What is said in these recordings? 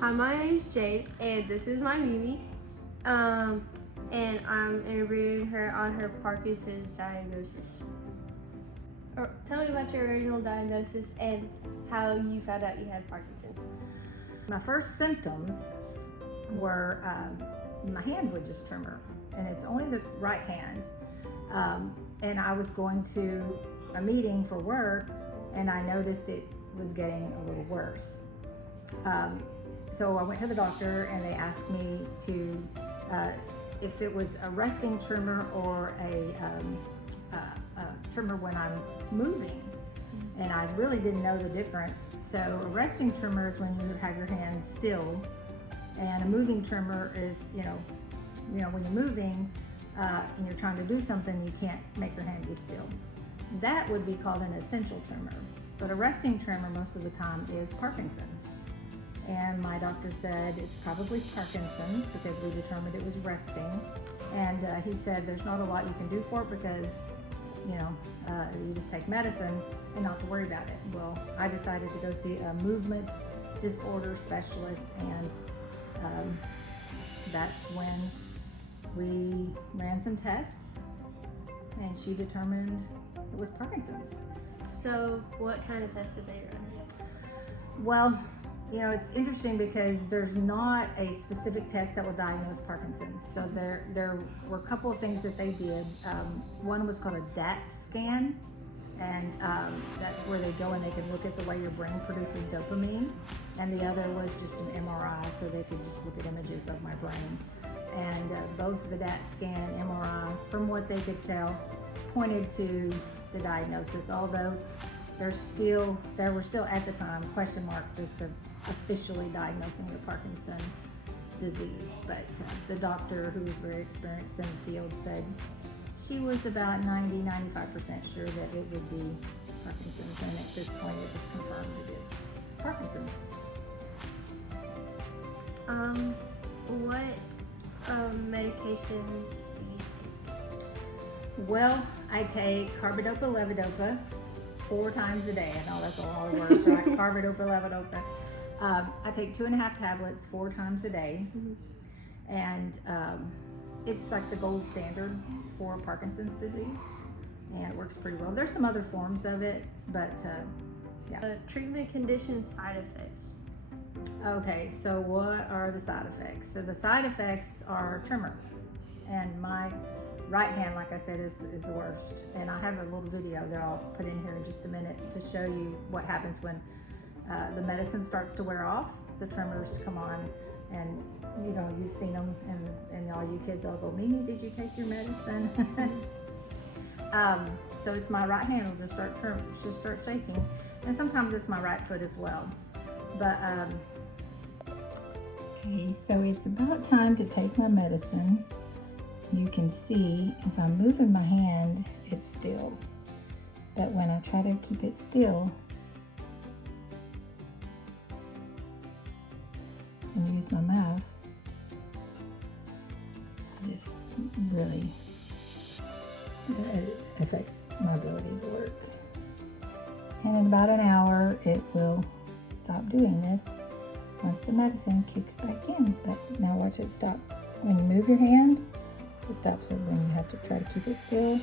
Hi, my name is Jade, and this is my Mimi. And I'm interviewing her on her Parkinson's diagnosis. Tell me about your original diagnosis and how you found out you had Parkinson's. My first symptoms were my hand would just tremor, and it's only this right hand. And I was going to a meeting for work, and I noticed it was getting a little worse. So I went to the doctor, and they asked me to if it was a resting tremor or a tremor when I'm moving. And I really didn't know the difference. So a resting tremor is when you have your hand still, and a moving tremor is, when you're moving and you're trying to do something, you can't make your hand be still. That would be called an essential tremor. But a resting tremor most of the time is Parkinson's. And my doctor said it's probably Parkinson's because we determined it was resting. And he said there's not a lot you can do for it because, you just take medicine and not to worry about it. Well, I decided to go see a movement disorder specialist, and that's when we ran some tests, and she determined it was Parkinson's. So, what kind of tests did they run? Well, it's interesting because there's not a specific test that will diagnose Parkinson's. So there were a couple of things that they did. One was called a DAT scan, and that's where they go and they can look at the way your brain produces dopamine. And the other was just an MRI, so they could just look at images of my brain. And both the DAT scan and MRI, from what they could tell, pointed to the diagnosis, although there were still at the time question marks as to officially diagnosing the Parkinson disease. But the doctor, who was very experienced in the field, said she was about 90-95% sure that it would be Parkinson's, and at this point it was confirmed it is Parkinson's. What medication do you take? Well, I take carbidopa levodopa 4 times a day. I know that's a lot of words, right? Carbidopa levodopa. I take 2.5 tablets 4 times a day. Mm-hmm. And it's like the gold standard for Parkinson's disease, and it works pretty well. There's some other forms of it, but yeah. Treatment conditions, side effects. Okay, so what are the side effects? So the side effects are tremor, and my right hand, like I said, is the worst. And I have a little video that I'll put in here in just a minute to show you what happens when the medicine starts to wear off. The tremors come on, and you've seen them, and all you kids all go, Mimi, did you take your medicine? So it's my right hand will just start shaking, and sometimes it's my right foot as well. But okay, so it's about time to take my medicine. You can see if I'm moving my hand, it's still. But when I try to keep it still and use my mouse, just really it affects my ability to work. And in about an hour, it will stop doing this once the medicine kicks back in. But now watch it stop. When you move your hand, it stops it. When you have to try to keep it still,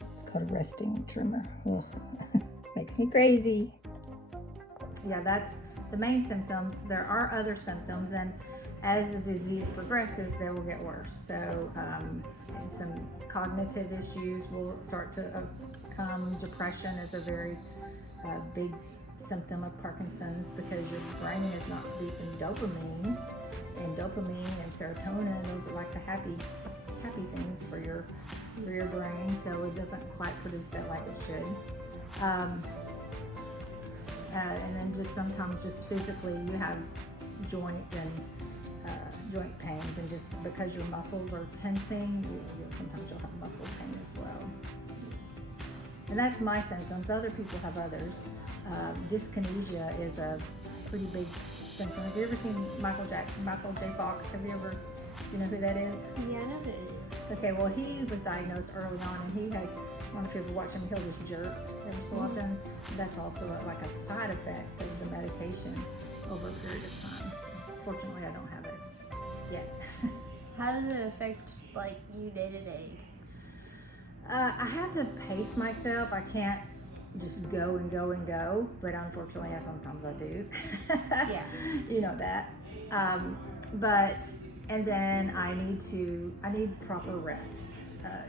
it's called a resting tremor. Ugh. Makes me crazy. Yeah, that's the main symptoms. There are other symptoms, and as the disease progresses, they will get worse. So, and some cognitive issues will start to come. Depression is a very big symptom of Parkinson's because your brain is not producing dopamine, and dopamine and serotonin, those are like the happy things for your brain, so it doesn't quite produce that like it should. And then just sometimes just physically you have joint pains, and just because your muscles are tensing, sometimes you'll have muscle pain as well. And that's my symptoms. Other people have others. Dyskinesia is a pretty big symptom. Have you ever seen Michael J. Fox? Have you ever, know who that is? Yeah, I know who it is. Okay, well, he was diagnosed early on, and he has, I don't know if you ever watch him, he'll just jerk every so often. That's also like a side effect of the medication. over a period of time. Fortunately, I don't have it yet. How does it affect like you day to day? I have to pace myself. I can't just go and go and go, but unfortunately, sometimes I do. Yeah. You know that. And then I need proper rest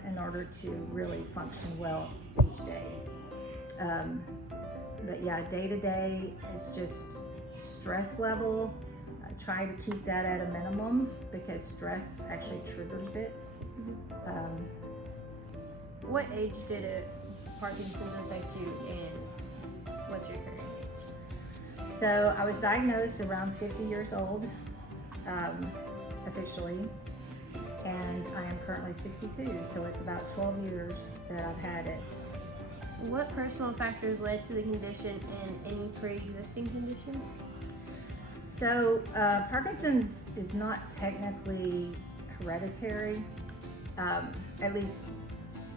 in order to really function well each day. But yeah, day to day is just stress level. I try to keep that at a minimum because stress actually triggers it. What age did Parkinson's affect you, and what's your current age? So I was diagnosed around 50 years old, officially, and I am currently 62, so it's about 12 years that I've had it. What personal factors led to the condition and any pre-existing conditions? So Parkinson's is not technically hereditary, at least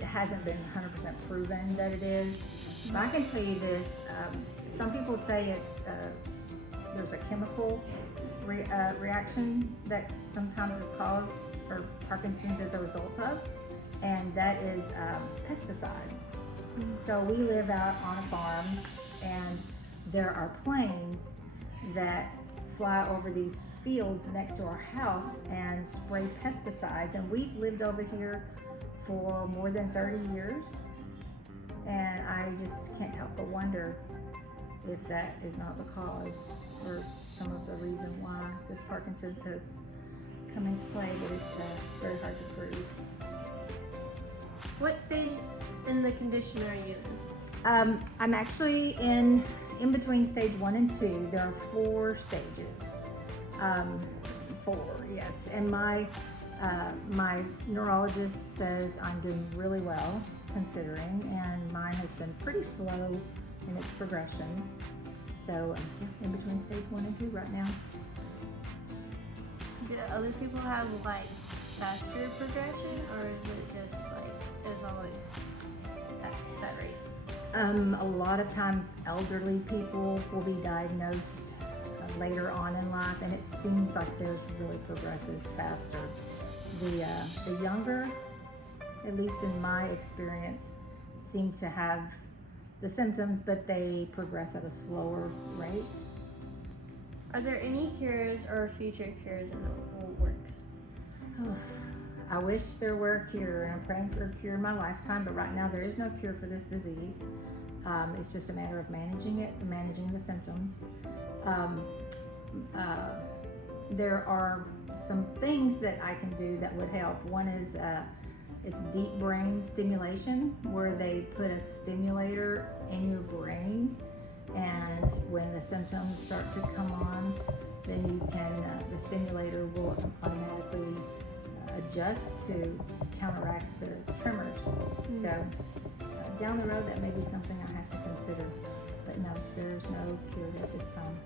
it hasn't been 100% proven that it is. But I can tell you this, some people say there's a chemical reaction that sometimes is caused for Parkinson's as a result of, and that is pesticides. So we live out on a farm, and there are planes that fly over these fields next to our house and spray pesticides, and we've lived over here for more than 30 years, and I just can't help but wonder if that is not the cause or some of the reason why this Parkinson's has come into play, but it's very hard to prove. What stage in the condition are you in? I'm actually in between stage 1 and 2. There are 4 stages. 4, yes. And my neurologist says I'm doing really well, considering, and mine has been pretty slow in its progression. So in between stage 1 and 2 right now. Do other people have like faster progression, or is it just like as always that rate? A lot of times elderly people will be diagnosed later on in life, and it seems like theirs really progresses faster. The younger, at least in my experience, seem to have the symptoms, but they progress at a slower rate. Are there any cures or future cures in the works? I wish there were a cure, and I'm praying for a cure in my lifetime, but right now there is no cure for this disease. It's just a matter of managing it, managing the symptoms. There are some things that I can do that would help. One is it's deep brain stimulation, where they put a stimulator in your brain, and when the symptoms start to come on, then you can, the stimulator will automatically adjust to counteract the tremors. So down the road, that may be something I have to consider, but no, there's no cure at this time.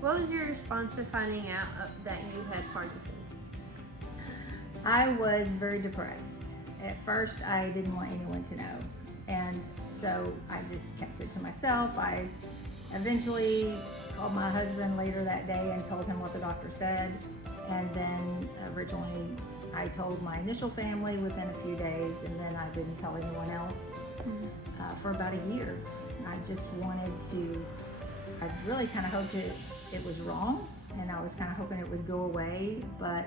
What was your response to finding out that you had Parkinson's? I was very depressed. At first, I didn't want anyone to know, and so I just kept it to myself. I eventually called my husband later that day and told him what the doctor said, and then originally I told my initial family within a few days, and then I didn't tell anyone else for about a year. I just wanted to, I really kind of hoped it was wrong, and I was kind of hoping it would go away, but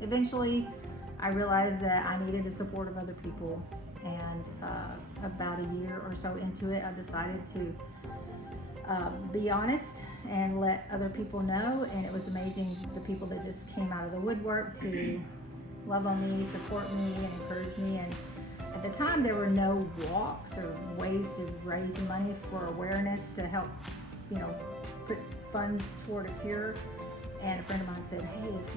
eventually I realized that I needed the support of other people, and about a year or so into it, I decided to be honest and let other people know, and it was amazing the people that just came out of the woodwork to love on me, support me, and encourage me. And at the time, there were no walks or ways to raise money for awareness to help, put funds toward a cure. And a friend of mine said, "Hey, if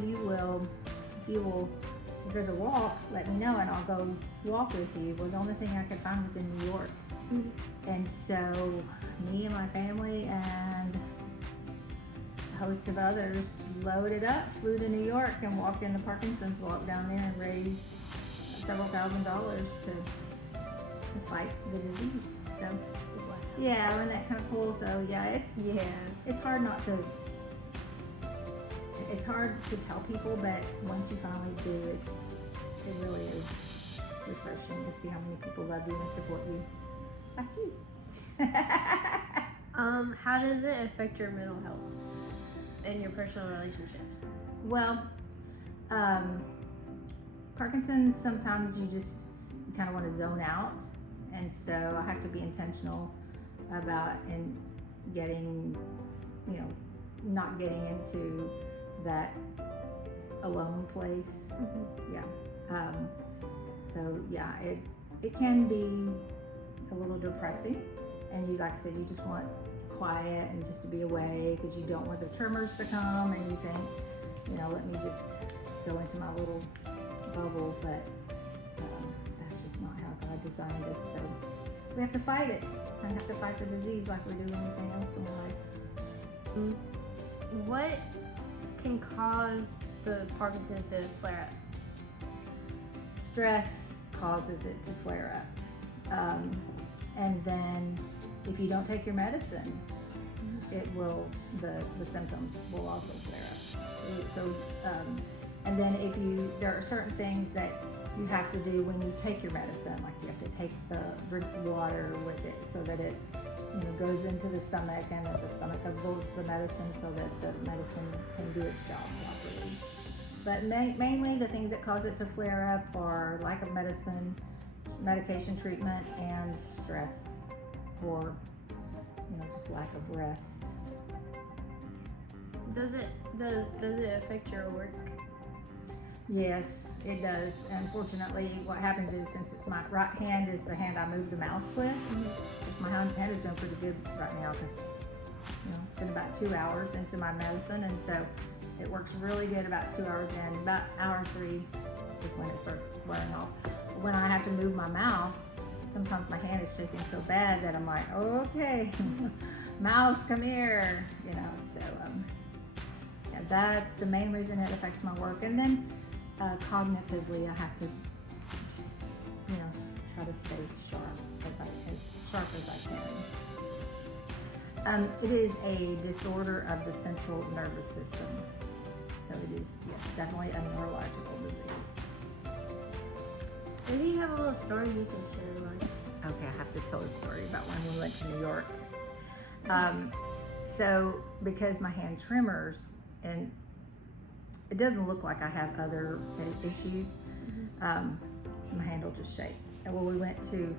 there's a walk, let me know and I'll go walk with you." Well, the only thing I could find was in New York. And so me and my family and a host of others loaded up, flew to New York, and walked in the Parkinson's walk down there and raised several $1,000s to fight the disease. So Yeah, isn't that kind of cool? So yeah, it's hard not to. It's hard to tell people, but once you finally do it, it really is refreshing to see how many people love you and support you, like you. How does it affect your mental health and your personal relationships? Well, Parkinson's, sometimes you kind of want to zone out, and so I have to be intentional about getting, not getting into that alone place. Mm-hmm. Yeah. So yeah, it can be a little depressing, and like I said, you just want quiet and just to be away because you don't want the tremors to come, and you think, let me just go into my little bubble, but that's just not how God designed us. So we have to fight it. I have to fight the disease like we do anything else in life. What can cause the Parkinson's to flare up? Stress causes it to flare up. And then if you don't take your medicine, it will, the symptoms will also flare up. So, and then there are certain things that you have to do when you take your medicine, like you have to take drink water with it so that it goes into the stomach, and that the stomach absorbs the medicine so that the medicine can do its job properly. But mainly the things that cause it to flare up are lack of medication treatment, and stress, or just lack of rest. Does it affect your work? Yes, it does. Unfortunately, what happens is, since my right hand is the hand I move the mouse with, my hand is doing pretty good right now because it's been about 2 hours into my medicine, and so it works really good about 2 hours in. About hour 3 is when it starts wearing off. When I have to move my mouse, sometimes my hand is shaking so bad that I'm like, okay, mouse, come here, so yeah, that's the main reason it affects my work. And then cognitively, I have to just, try to stay as sharp as I can. It is a disorder of the central nervous system. So it is, yes, definitely a neurological disease. Maybe you have a little story you can share, like. Okay, I have to tell a story about when we went to New York. So because my hand tremors, and it doesn't look like I have other issues, my hand will just shake. And we went to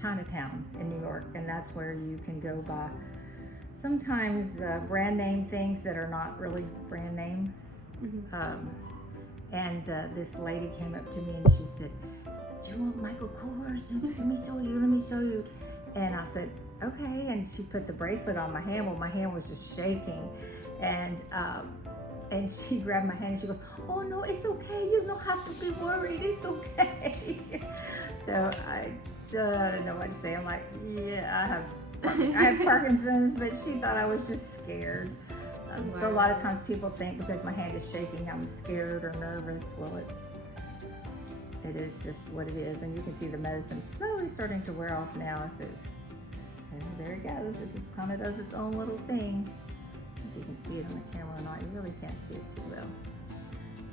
Chinatown in New York, and that's where you can go buy sometimes brand name things that are not really brand name. And this lady came up to me and she said, "Do you want Michael Kors? Let me show you. And I said, okay. And she put the bracelet on my hand. Well, my hand was just shaking. And she grabbed my hand and she goes, "Oh no, it's okay. You don't have to be worried. It's okay." So I didn't know what to say. I'm like, yeah, I have Parkinson's, but she thought I was just scared. Wow. So a lot of times people think because my hand is shaking, I'm scared or nervous. Well, it is just what it is. And you can see the medicine slowly starting to wear off now. I said, and there it goes. It just kind of does its own little thing. If you can see it on the camera or not, you really can't see it too well.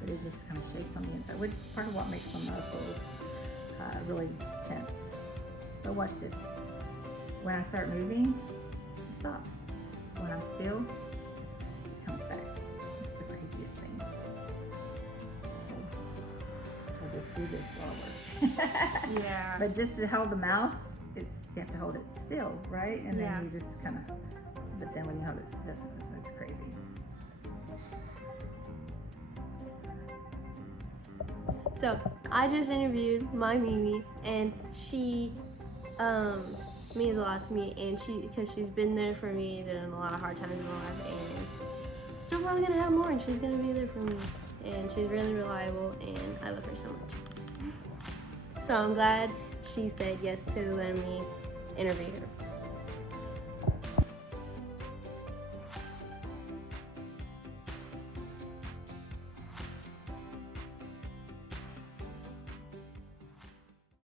But it just kind of shakes on the inside, which is part of what makes the muscles really tense. But watch this. When I start moving, it stops. When I'm still, it comes back. It's the craziest thing. So just do this while Yeah. But just to hold the mouse, you have to hold it still, right? And then you just kind of, but then when you hold it still, that's crazy. So I just interviewed my Mimi, and she means a lot to me, and because she's been there for me during a lot of hard times in my life, and I'm still probably gonna have more, and she's gonna be there for me, and she's really reliable, and I love her so much. So I'm glad she said yes to letting me interview her.